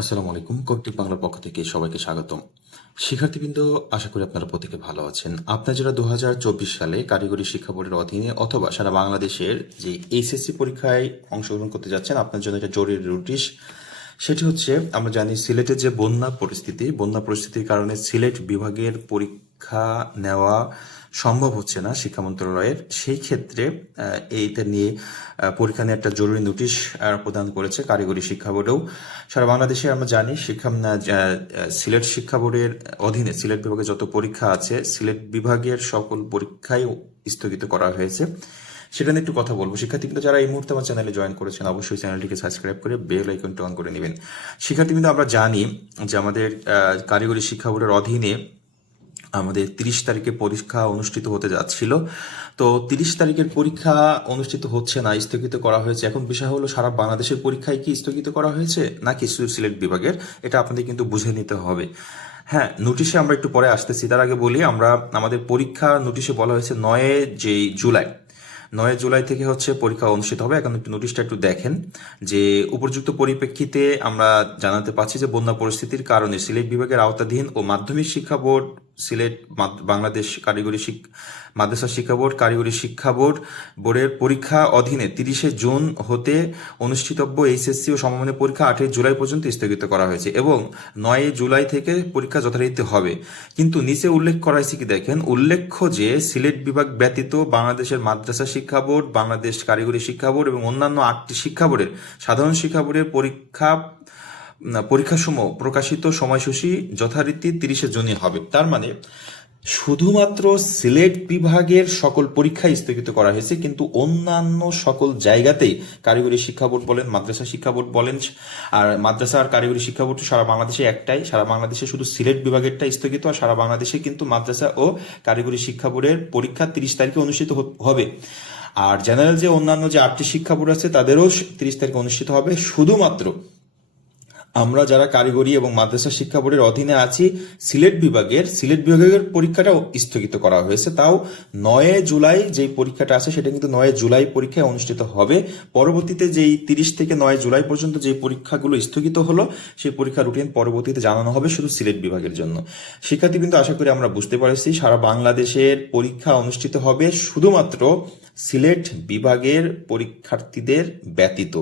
আসসালামু আলাইকুম কর্তৃক বাংলার পক্ষ থেকে সবাইকে স্বাগতম। শিক্ষার্থীবৃন্দ, আশা করি আপনারা প্রত্যেকে ভালো আছেন। আপনারা যারা দু হাজার চব্বিশ সালে কারিগরি শিক্ষা বোর্ডের অধীনে অথবা সারা বাংলাদেশের যে এইচএসসি পরীক্ষায় অংশগ্রহণ করতে যাচ্ছেন, আপনার জন্য একটা জরুরি নোটিশ। সেটি হচ্ছে, আমরা জানি সিলেটের যে বন্যা পরিস্থিতি, বন্যা পরিস্থিতির কারণে সিলেট বিভাগের পরীক্ষা নেওয়া সম্ভব হচ্ছে না শিক্ষা মন্ত্রণালয়ের। সেই ক্ষেত্রে এইটা নিয়ে পরীক্ষা নিয়ে একটা জরুরি নোটিশ প্রদান করেছে কারিগরি শিক্ষা বোর্ডেও। সারা বাংলাদেশে আমরা জানি শিক্ষা সিলেট শিক্ষা বোর্ডের অধীনে, সিলেট বিভাগে যত পরীক্ষা আছে, সিলেট বিভাগের সকল পরীক্ষাই স্থগিত করা হয়েছে। সেটা নিয়ে একটু কথা বলব। শিক্ষার্থীবৃন্দ যারা এই মুহূর্তে আমার চ্যানেলে জয়েন করেছেন, অবশ্যই চ্যানেলটিকে সাবস্ক্রাইব করে বেল আইকনটি অন করে নেবেন। শিক্ষার্থীবৃন্দ আমরা জানি যে আমাদের কারিগরি শিক্ষা বোর্ডের অধীনে আমাদের তিরিশ তারিখে পরীক্ষা অনুষ্ঠিত হতে যাচ্ছিল। তো তিরিশ তারিখের পরীক্ষা অনুষ্ঠিত হচ্ছে না, স্থগিত করা হয়েছে। এখন বিষয় হলো, সারা বাংলাদেশের পরীক্ষায় কি স্থগিত করা হয়েছে, নাকি সিলেট বিভাগের? এটা আপনাদের কিন্তু বুঝে নিতে হবে। হ্যাঁ নোটিশে আমরা একটু পরে আসতেছি। তার আগে বলি, আমরা আমাদের পরীক্ষা নোটিশে বলা হয়েছে নয় যে জুলাই। নয় জুলাই থেকে হচ্ছে পরীক্ষা অনুষ্ঠিত হবে। এখন একটু নোটিশটা একটু দেখেন যে উপযুক্ত পরিপ্রেক্ষিতে আমরা জানাতে পারছি যে বন্যা পরিস্থিতির কারণে সিলেট বিভাগের আওতাধীন ও মাধ্যমিক শিক্ষা বোর্ড সিলেট বাংলাদেশ কারিগরি মাদ্রাসা শিক্ষা বোর্ড, কারিগরি শিক্ষা বোর্ড বোর্ডের পরীক্ষা অধীনে তিরিশে জুন হতে অনুষ্ঠিতব্য এইচএসসি ও সমমানের পরীক্ষা আটই জুলাই পর্যন্ত স্থগিত করা হয়েছে এবং নয় জুলাই থেকে পরীক্ষা যথারীতি হবে। কিন্তু নিচে উল্লেখ করা হয়েছে কি দেখেন? উল্লেখ্য যে সিলেট বিভাগ ব্যতীত বাংলাদেশের মাদ্রাসা শিক্ষা বোর্ড, বাংলাদেশ কারিগরি শিক্ষা বোর্ড এবং অন্যান্য আটটি শিক্ষা বোর্ডের সাধারণ শিক্ষা বোর্ডের পরীক্ষা পরীক্ষাসমূহ প্রকাশিত সময়সূচি যথারীতি তিরিশে জুনই হবে। তার মানে শুধুমাত্র সিলেট বিভাগের সকল পরীক্ষাই স্থগিত করা হয়েছে, কিন্তু অন্যান্য সকল জায়গাতেই কারিগরি শিক্ষা বোর্ড বলেন, মাদ্রাসা শিক্ষা বোর্ড বলেন, আর মাদ্রাসা আর কারিগরি শিক্ষা বোর্ড সারা বাংলাদেশে একটাই। সারা বাংলাদেশে শুধু সিলেট বিভাগেরটা স্থগিত, আর সারা বাংলাদেশে কিন্তু মাদ্রাসা ও কারিগরি শিক্ষা বোর্ডের পরীক্ষা তিরিশ তারিখে অনুষ্ঠিত হবে। আর জেনারেল যে অন্যান্য যে আটটি শিক্ষা বোর্ড আছে, তাদেরও তিরিশ তারিখে অনুষ্ঠিত হবে। শুধুমাত্র আমরা যারা কারিগরি এবং মাদ্রাসা শিক্ষা বোর্ডের অধীনে আছি, সিলেট বিভাগের সিলেট বিভাগের পরীক্ষাটাও স্থগিত করা হয়েছে। তাও নয় জুলাই যেই পরীক্ষাটা আছে, সেটা কিন্তু নয় জুলাই পরীক্ষায় অনুষ্ঠিত হবে। পরবর্তীতে যেই তিরিশ থেকে নয় জুলাই পর্যন্ত যে পরীক্ষাগুলো স্থগিত হলো, সেই পরীক্ষার রুটিন পরবর্তীতে জানানো হবে শুধু সিলেট বিভাগের জন্য। শিক্ষার্থী কিন্তু আশা করি আমরা বুঝতে পারছি, সারা বাংলাদেশের পরীক্ষা অনুষ্ঠিত হবে শুধুমাত্র সিলেট বিভাগের পরীক্ষার্থীদের ব্যতীত।